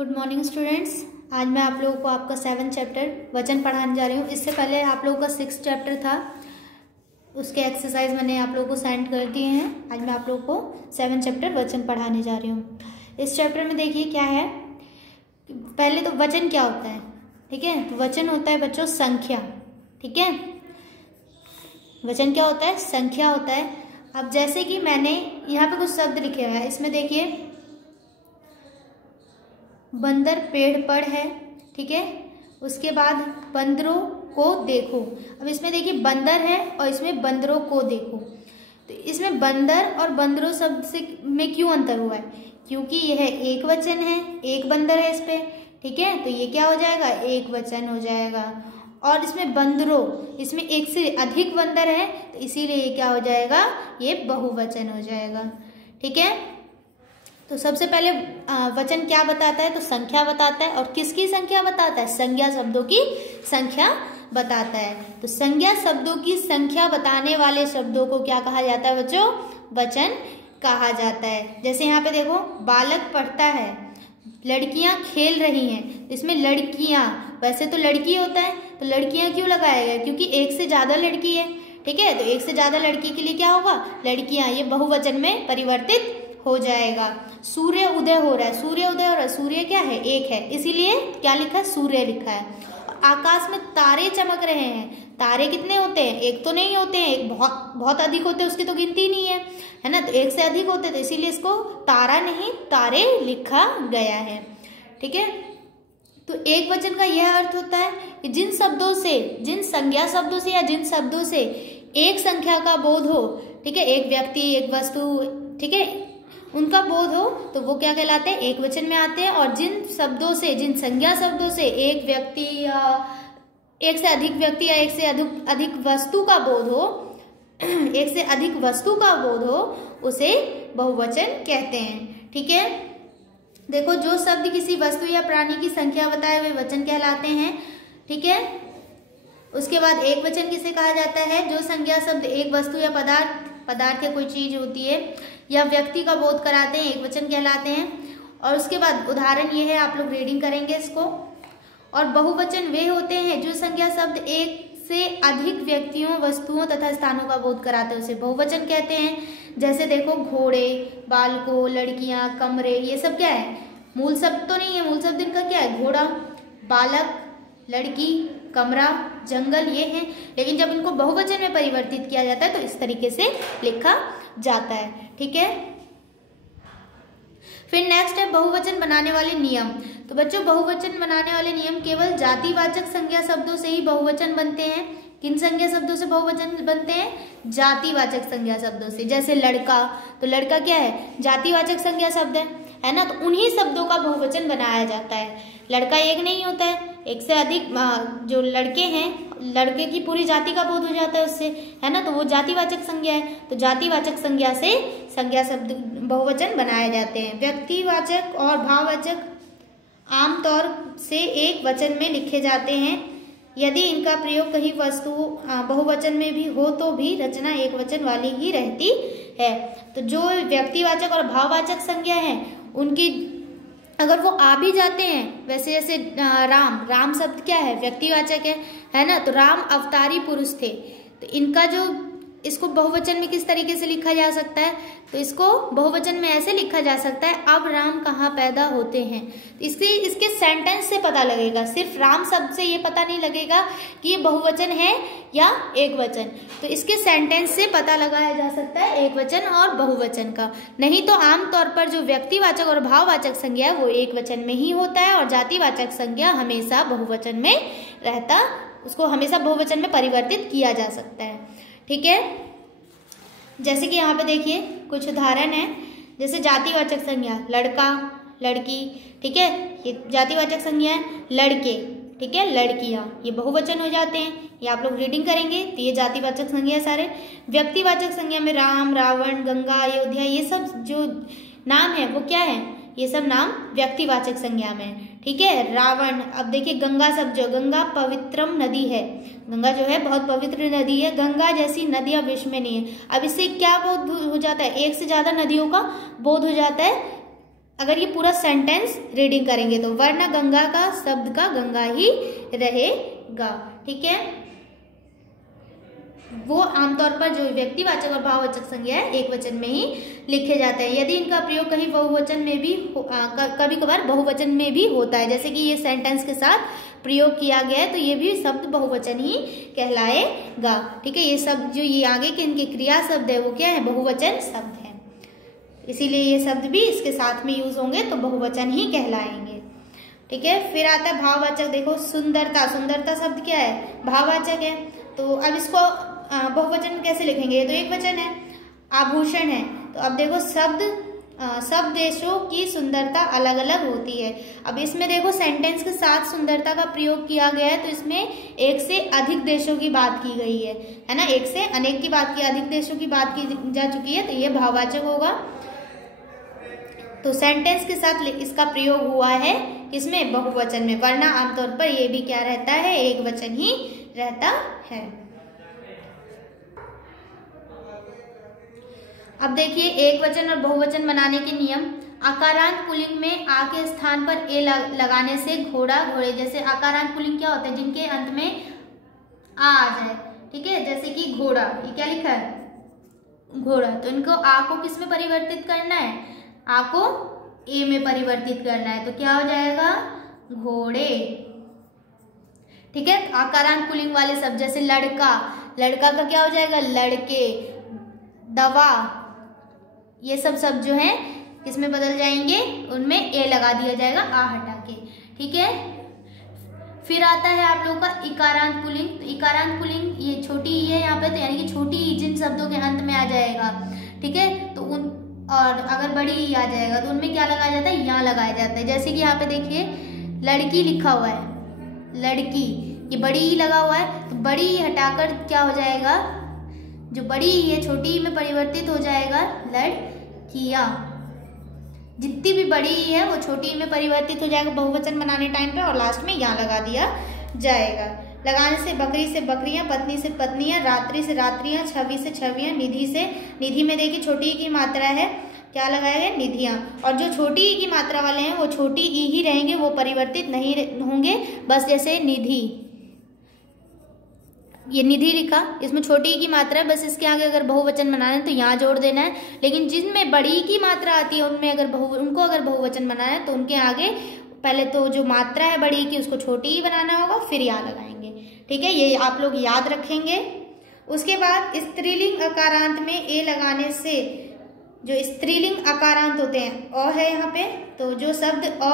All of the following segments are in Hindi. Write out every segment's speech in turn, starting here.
Good morning students. आज मैं आप लोगों को आपका 7th चैप्टर वचन पढ़ाने जा रही हूँ। इससे पहले आप लोगों का 6th चैप्टर था, उसके एक्सरसाइज मैंने आप लोगों को सेंड कर दिए हैं। आज मैं आप लोगों को 7th चैप्टर वचन पढ़ाने जा रही हूँ। इस चैप्टर में देखिए क्या है। पहले तो वचन क्या होता है, ठीक है। तो वचन होता है बच्चों संख्या, ठीक है। वचन क्या होता है? संख्या होता है। अब जैसे कि मैंने यहाँ पे कुछ शब्द लिखे हुए हैं, इसमें देखिए बंदर पेड़ पर है, ठीक है। उसके बाद बंदरों को देखो। अब इसमें देखिए बंदर है और इसमें बंदरों को देखो। तो इसमें बंदर और बंदरों शब्द से में क्यों अंतर हुआ है? क्योंकि यह एक वचन है, एक बंदर है इस पे, ठीक है। तो ये क्या हो जाएगा? एक वचन हो जाएगा। और इसमें बंदरों, इसमें एक से अधिक बंदर है, तो इसीलिए ये क्या हो जाएगा? ये बहुवचन हो जाएगा, ठीक है। तो सबसे पहले वचन क्या बताता है? तो संख्या बताता है। और किसकी संख्या बताता है? संज्ञा शब्दों की संख्या बताता है। तो संज्ञा शब्दों की संख्या बताने वाले शब्दों को क्या कहा जाता है बच्चों? वचन कहा जाता है। जैसे यहाँ पे देखो बालक पढ़ता है, लड़कियां खेल रही हैं। इसमें लड़कियां, वैसे तो लड़की होता है, तो लड़कियां क्यों लगाया गया? क्योंकि एक से ज्यादा लड़की है, ठीक है। तो एक से ज्यादा लड़की के लिए क्या होगा? लड़कियां। ये बहुवचन में परिवर्तित हो जाएगा। सूर्य उदय हो रहा है, सूर्य उदय हो रहा है, सूर्य क्या है? एक है, इसीलिए क्या लिखा है? सूर्य लिखा है। आकाश में तारे चमक रहे हैं। तारे कितने होते हैं? एक तो नहीं होते हैं, एक बहुत अधिक होते हैं, उसकी तो गिनती नहीं है ना। तो एक से अधिक होते हैं, तो इसीलिए इसको तारा नहीं तारे लिखा गया है, ठीक है। तो एक वचन का यह अर्थ होता है कि जिन शब्दों से, जिन संज्ञा शब्दों से या जिन शब्दों से एक संख्या का बोध हो, ठीक है, एक व्यक्ति, एक वस्तु, ठीक है, उनका बोध हो, तो वो क्या कहलाते हैं? एक वचन में आते हैं। और जिन शब्दों से, जिन संज्ञा शब्दों से एक व्यक्ति या एक से अधिक व्यक्ति या एक से अधिक वस्तु का बोध हो, एक से अधिक वस्तु का बोध हो, उसे बहुवचन कहते हैं, ठीक है। देखो जो शब्द किसी वस्तु या प्राणी की संख्या बताए हुए वचन कहलाते हैं, ठीक है। उसके बाद एक वचन किसे कहा जाता है? जो संज्ञा शब्द एक वस्तु या पदार्थ या कोई चीज होती है या व्यक्ति का बोध कराते हैं, एक वचन कहलाते हैं। और उसके बाद उदाहरण ये है, आप लोग रीडिंग करेंगे इसको। और बहुवचन वे होते हैं जो संज्ञा शब्द एक से अधिक व्यक्तियों, वस्तुओं तथा स्थानों का बोध कराते हैं, उसे बहुवचन कहते हैं। जैसे देखो घोड़े, बालकों, लड़कियां, कमरे, ये सब क्या है? मूल शब्द तो नहीं है। मूल शब्द इनका क्या है? घोड़ा, बालक, लड़की, कमरा, जंगल, ये हैं। लेकिन जब इनको बहुवचन में परिवर्तित किया जाता है तो इस तरीके से लिखा जाता है, ठीक है। फिर नेक्स्ट है बहुवचन बनाने वाले नियम। तो बच्चों बहुवचन बनाने वाले नियम केवल जातिवाचक संज्ञा शब्दों से ही बहुवचन बनते हैं। किन संज्ञा शब्दों से बहुवचन बनते हैं? जातिवाचक संज्ञा शब्दों से। जैसे लड़का, तो लड़का क्या है? जातिवाचक संज्ञा शब्द है ना। तो उन्हीं शब्दों का बहुवचन बनाया जाता है। लड़का एक नहीं होता है, एक से अधिक जो लड़के हैं, लड़के की पूरी जाति का बोध हो जाता है उससे, है ना। तो वो जातिवाचक संज्ञा है। तो जातिवाचक संज्ञा से संज्ञा शब्द बहुवचन बनाए जाते हैं। व्यक्तिवाचक और भाववाचक आमतौर से एक वचन में लिखे जाते हैं। यदि इनका प्रयोग कहीं वस्तु बहुवचन में भी हो तो भी रचना एक वचन वाली ही रहती है। तो जो व्यक्तिवाचक और भाववाचक संज्ञा है, उनकी अगर वो आ भी जाते हैं, वैसे जैसे राम शब्द क्या है? व्यक्तिवाचक है ना। तो राम अवतारी पुरुष थे। तो इनका जो, इसको बहुवचन में किस तरीके से लिखा जा सकता है? तो इसको बहुवचन में ऐसे लिखा जा सकता है, अब राम कहाँ पैदा होते हैं। तो इसके सेंटेंस से पता लगेगा। सिर्फ राम शब्द से ये पता नहीं लगेगा कि ये बहुवचन है या एक वचन। तो इसके सेंटेंस से पता लगाया जा सकता है एक वचन और बहुवचन का। नहीं तो आमतौर पर जो व्यक्तिवाचक और भाववाचक संज्ञा है वो एक वचन में ही होता है, और जातिवाचक संज्ञा हमेशा बहुवचन में रहता, उसको हमेशा बहुवचन में परिवर्तित किया जा सकता है, ठीक है। जैसे कि यहाँ पे देखिए कुछ उदाहरण है। जैसे जातिवाचक संज्ञा लड़का, लड़की, ठीक है, ये जातिवाचक संज्ञा है। लड़के, ठीक है, लड़कियां, ये बहुवचन हो जाते हैं। ये आप लोग रीडिंग करेंगे तो ये जातिवाचक संज्ञा है सारे। व्यक्तिवाचक संज्ञा में राम, रावण, गंगा, अयोध्या, ये सब जो नाम है वो क्या है? ये सब नाम व्यक्तिवाचक संज्ञा में, ठीक है। रावण, अब देखिए गंगा शब्द, जो गंगा पवित्रम नदी है, गंगा जो है बहुत पवित्र नदी है। गंगा जैसी नदियां विश्व में नहीं है। अब इससे क्या बोध हो जाता है? एक से ज्यादा नदियों का बोध हो जाता है अगर ये पूरा सेंटेंस रीडिंग करेंगे तो, वरना गंगा का शब्द का गंगा ही रहेगा। ठीक है, वो आमतौर पर जो व्यक्तिवाचक और भाववाचक संज्ञा है एक वचन में ही लिखे जाते हैं। यदि इनका प्रयोग कहीं बहुवचन में भी कभी कभार बहुवचन में भी होता है, जैसे कि ये सेंटेंस के साथ प्रयोग किया गया है, तो ये भी शब्द बहुवचन ही कहलाएगा। ठीक है, ये शब्द जो ये आगे के इनके क्रिया शब्द है वो क्या है, बहुवचन शब्द है, इसीलिए ये शब्द भी इसके साथ में यूज होंगे तो बहुवचन ही कहलाएंगे। ठीक है, फिर आता है भाववाचक। देखो सुंदरता, सुंदरता शब्द क्या है, भाववाचक है। तो अब इसको बहुवचन में कैसे लिखेंगे, ये तो एक वचन है। आभूषण है, तो अब देखो सब देशों की सुंदरता अलग अलग होती है। अब इसमें देखो सेंटेंस के साथ सुंदरता का प्रयोग किया गया है, तो इसमें एक से अधिक देशों की बात की गई है ना, एक से अनेक की बात की, अधिक देशों की बात की जा चुकी है, तो ये भाववाचक होगा। तो सेंटेंस के साथ इसका प्रयोग हुआ है किसमें, बहुवचन में, वरना आमतौर पर ये भी क्या रहता है, एक वचन ही रहता है। अब देखिए एक वचन और बहुवचन बनाने के नियम। आकारांत पुल्लिंग में आ के स्थान पर ए लगाने से घोड़ा, घोड़े, जैसे आकारांत पुल्लिंग क्या होता है, जिनके अंत में आ जाए। ठीक है, जैसे कि घोड़ा, ये क्या लिखा है, घोड़ा, तो इनको आ को किस में परिवर्तित करना है, आ को ए में परिवर्तित करना है, तो क्या हो जाएगा, घोड़े। ठीक है, आकारांत पुल्लिंग वाले शब्द जैसे लड़का, लड़का का क्या हो जाएगा, लड़के, दवा, ये सब शब्द जो है किसमें बदल जाएंगे, उनमें ए लगा दिया जाएगा, आ हटा के। ठीक है, फिर आता है आप लोगों का इकारांत पुल्लिंग। तो इकारांत पुल्लिंग ये छोटी ई है यहाँ पे, तो यानी कि छोटी ई जिन शब्दों के अंत में आ जाएगा, ठीक है, तो उन, और अगर बड़ी ई आ जाएगा तो उनमें क्या लगाया जाता है, यहाँ लगाया जाता है। जैसे कि यहाँ पे देखिए लड़की लिखा हुआ है, लड़की, ये बड़ी ई लगा हुआ है, तो बड़ी ई हटाकर क्या हो जाएगा, जो बड़ी ई है छोटी ई में परिवर्तित हो जाएगा, लड़कियां। जितनी भी बड़ी ई है वो छोटी ई में परिवर्तित हो जाएगा बहुवचन बनाने टाइम पे, और लास्ट में यहाँ लगा दिया जाएगा। लगाने से बकरी से बकरियां, पत्नी से पत्नियां, रात्रि से रात्रियां, छवि से छवियां, निधि से निधि में देखिए छोटी ई की मात्रा है, क्या लगाया है, निधियां। और जो छोटी ई की मात्रा वाले हैं वो छोटी ई ही रहेंगे, वो परिवर्तित नहीं होंगे। बस जैसे निधि, ये निधि लिखा, इसमें छोटी की मात्रा है, बस इसके आगे अगर बहुवचन बनाना है तो यहाँ जोड़ देना है। लेकिन जिनमें बड़ी की मात्रा आती है उनमें अगर उनको अगर बहुवचन बनाना है तो उनके आगे पहले तो जो मात्रा है बड़ी की उसको छोटी ही बनाना होगा, फिर यहाँ लगाएंगे। ठीक है, ये आप लोग याद रखेंगे। उसके बाद स्त्रीलिंग अकारांत में ए लगाने से, जो स्त्रीलिंग अकारांत होते हैं, अ है यहाँ पे, तो जो शब्द अ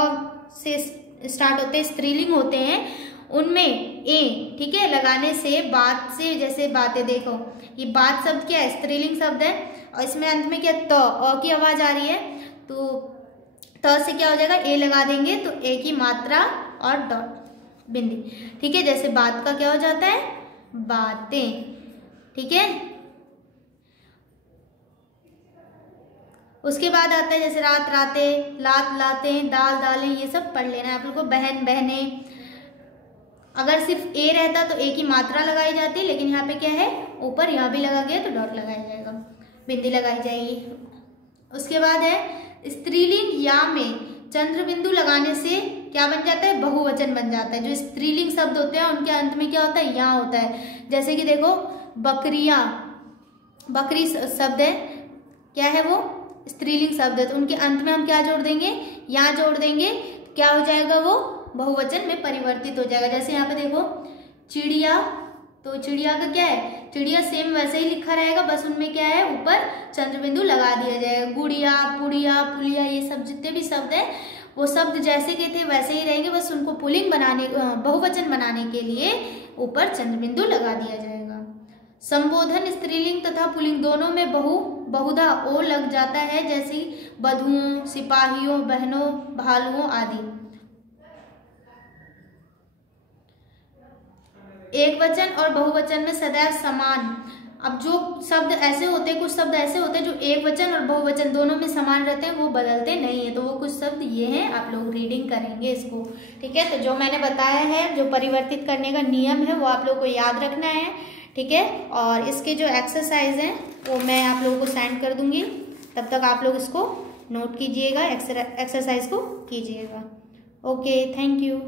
से स्टार्ट होते हैं, स्त्रीलिंग होते हैं, उनमें ए, ठीक है, लगाने से बात से, जैसे बातें, देखो ये बात शब्द क्या है, स्त्रीलिंग शब्द है, और इसमें अंत में क्या त, अ की आवाज आ रही है, तो त से क्या हो जाएगा, ए लगा देंगे, तो ए की मात्रा और डॉट बिंदी। ठीक है, जैसे बात का क्या हो जाता है, बातें। ठीक है, उसके बाद आता है जैसे रात राते, लात लाते, दाल दालें, ये सब पढ़ लेना है आप लोग को। बहन बहने, अगर सिर्फ ए रहता तो ए की मात्रा लगाई जाती, लेकिन यहाँ पे क्या है, ऊपर यहाँ भी लगा गया तो डॉट लगाया जाएगा, बिंदी लगाई जाएगी। उसके बाद है स्त्रीलिंग या में चंद्र बिंदु लगाने से क्या बन जाता है, बहुवचन बन जाता है। जो स्त्रीलिंग शब्द होते हैं उनके अंत में क्या होता है, यहाँ होता है। जैसे कि देखो बकरियां, बकरी शब्द है, क्या है वो, स्त्रीलिंग शब्द है, तो उनके अंत में हम क्या जोड़ देंगे, यहाँ जोड़ देंगे, क्या हो जाएगा, वो बहुवचन में परिवर्तित हो जाएगा। जैसे यहाँ पे देखो चिड़िया, तो चिड़िया का क्या है, चिड़िया सेम वैसे ही लिखा रहेगा, बस उनमें क्या है, ऊपर चंद्र बिंदु लगा दिया जाएगा। गुड़िया, पुड़िया, पुलिया, ये सब जितने भी शब्द है वो शब्द जैसे के थे वैसे ही रहेंगे, बस उनको पुल्लिंग बनाने, बहुवचन बनाने के लिए ऊपर चंद्र बिंदु लगा दिया जाएगा। संबोधन स्त्रीलिंग तथा पुल्लिंग दोनों में बहुधा ओ लग जाता है, जैसे बधुओं, सिपाहियों, बहनों, भालुओं आदि। एक वचन और बहुवचन में सदैव समान। अब जो शब्द ऐसे होते हैं, कुछ शब्द ऐसे होते हैं जो एक वचन और बहुवचन दोनों में समान रहते हैं, वो बदलते नहीं है। तो वो कुछ शब्द ये हैं, आप लोग रीडिंग करेंगे इसको। ठीक है, तो जो मैंने बताया है, जो परिवर्तित करने का नियम है, वो आप लोग को याद रखना है। ठीक है, और इसके जो एक्सरसाइज हैं वो मैं आप लोगों को सेंड कर दूंगी, तब तक आप लोग इसको नोट कीजिएगा, एक्सरसाइज को कीजिएगा। Okay, thank you.